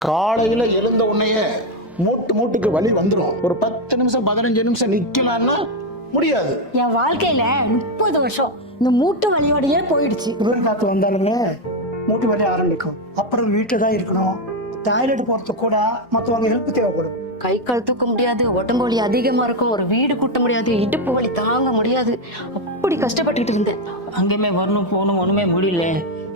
காலையில எழுந்த உடனேயே மூட்டுக்கு வலி வந்துடும். ஒரு 10 நிமிஷம் 15 நிமிஷம் நிக்கலாம்னா முடியாது. என் வாழ்க்கையில 30 வருஷம் இந்த மூட்டு வலியோடயே போயிடுச்சு. குளிர் காத்து வந்தாலுமே மூட்டு வலி ஆரம்பிக்கும். அப்புறம் வீட்டுல தான் இருக்கணும். டாய்லெட் போறது கூட மற்றவங்க ஹெல்ப் தேவைப்படும். கை கால் தூக்க முடியாது, உடம்பு வலி அதிகமா இருக்கும், ஒரு வீடு கூட்ட முடியாது, இடுப்பு வலி தாங்க முடியாது. அப்படி கஷ்டப்பட்டுட்டு இருந்தேன். அங்கேயுமே வரணும் போகணும் ஒன்றுமே முடியல.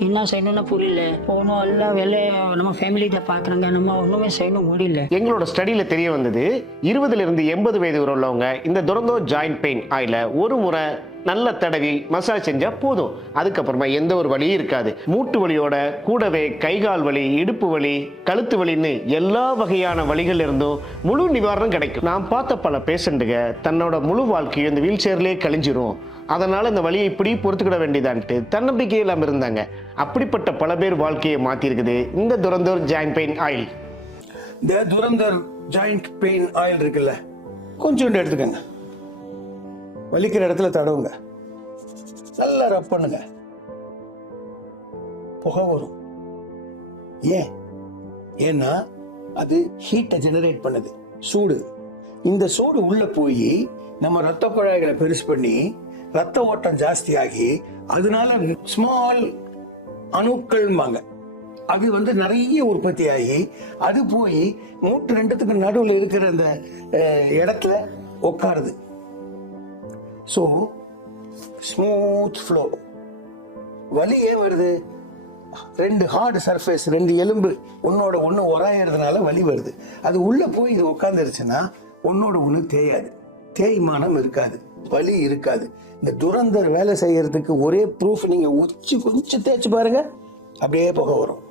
என்ன செய்யணும்னு புரியல. போகணும் எல்லா வேலையை நம்ம ஃபேமிலியில் பார்க்குறாங்க, நம்ம ஒன்றுமே செய்யணும் முடியல. எங்களோட ஸ்டடியில் தெரிய வந்தது 20 to 80 வயது உள்ளவங்க இந்த துரந்தோர் ஜாயிண்ட் பெயின் ஆயில ஒரு முறை நல்ல தடவி மசாஜ் செஞ்சா போதும். அதுக்கப்புறமா எந்த ஒரு வலியும் இருக்காது. மூட்டு வலியோட கூடவே கைகால் வலி, இடுப்பு வலி, கழுத்து வலின்னு எல்லா வகையான வலிகள் இருந்தும் முழு நிவாரணம் கிடைக்கும். நான் பார்த்த பல பேஷண்ட்டுங்க தன்னோட முழு வாழ்க்கையை இந்த வீல் சேர்லேயே கழிஞ்சிரும், அதனால இந்த வலியை இப்படி பொறுத்துக்கிட வேண்டியதான்ட்டு தன்னம்பிக்கை இல்லாமல் இருந்தாங்க. அப்படிப்பட்ட பல பேர் வாழ்க்கையை மாற்றிருக்குது இந்த துரந்தோர் ஜாயிண்ட் பெயின் ஆயில். இந்த துரந்தர் ஜாயிண்ட் பெயின் ஆயில் இருக்குல்ல, கொஞ்சோண்டு எடுத்துக்கங்க. வலிக்கிற இடத்துல தடவுங்க, நல்லா ரப் பண்ணுங்க. புகை வரும். ஏன்னா அது ஹீட்டை ஜெனரேட் பண்ணுது, சூடு. இந்த சூடு உள்ள போய் நம்ம ரத்த குழாய்களை பெருசு பண்ணி ரத்த ஓட்டம் ஜாஸ்தி ஆகி அதனால ஸ்மால் அணுக்கள்மாங்க அது நிறைய உற்பத்தி ஆகி அது போய் மூட்டு ரெண்டுத்துக்கு நடுவில் இருக்கிற அந்த இடத்துல உட்காருது. So smooth flow. வலி ஏன் வருது? 2 ஹார்டு சர்ஃபேஸ், 2 எலும்பு ஒன்னோட ஒன்று உராயறதுனால வலி வருது. அது உள்ள போய் இது உட்காந்துருச்சுன்னா ஒன்னோட ஒன்று தேயாது, தேய்மானம் இருக்காது, வலி இருக்காது. இந்த துரந்தர் வேலை செய்யறதுக்கு ஒரே ப்ரூஃப், நீங்க கொஞ்சம் தேய்ச்சி பாருங்க, அப்படியே புகை வரும்.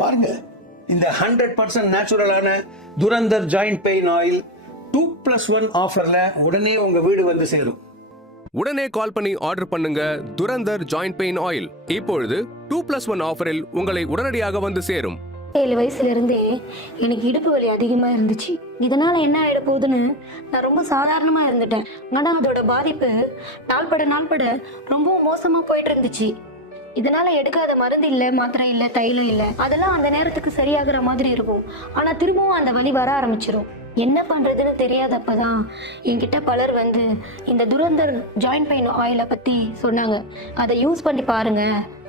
பாருங்க, இந்த 100% நேச்சுரலான துரந்தர் ஜாயிண்ட் பெயின் ஆயில் 2+1 ஆஃபர்ல உடனே உங்க வீடு வந்து சேரும். உடனே கால் பண்ணி ஆர்டர் பண்ணுங்க துரந்தர் ஜாயிண்ட் பெயின் ஆயில். இப்பொழுது 2+1 ஆஃபரில் உங்களை உடனடியாக வந்து சேரும். 7 வயசுல இருந்தே எனக்கு இடுப்பு வலி அதிகமா இருந்துச்சு. இதனால என்ன ஆயிட போகுதுன்னு நான் ரொம்ப சாதாரணமா இருந்துட்டேன். ஆனா அதோட பாதிப்பு நாள்பட ரொம்ப மோசமா போயிட்டு இருந்துச்சு. இதனால எடுக்காத மருந்து இல்ல, மாத்திரை இல்ல, தைலம் இல்ல, அதெல்லாம் அந்த நேரத்துக்கு சரியாகிற மாதிரி இருக்கும். ஆனா திரும்பவும் அந்த வலி வர ஆரம்பிச்சிடும். என்ன பண்றதுன்னு தெரியாதப்பதான் என்கிட்ட பலர் வந்து இந்த துரந்தர் ஜாயிண்ட் பெயின் ஆயிலை பத்தி சொன்னாங்க. அதை யூஸ் பண்ணி பாருங்க,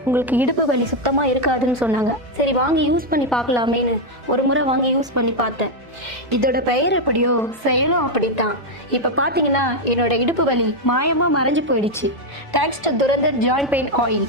உங்களுக்கு இடுப்பு வலி சுத்தமா இருக்காதுன்னு சொன்னாங்க. சரி வாங்கி யூஸ் பண்ணி பார்க்கலாமேன்னு ஒரு முறை வாங்கி யூஸ் பண்ணி பார்த்தேன். இதோட பெயர் எப்படியோ செயலும் அப்படித்தான். இப்ப பாத்தீங்கன்னா என்னோட இடுப்பு வலி மாயமா மறைஞ்சு போயிடுச்சு. Thanks to Durandhar joint pain oil.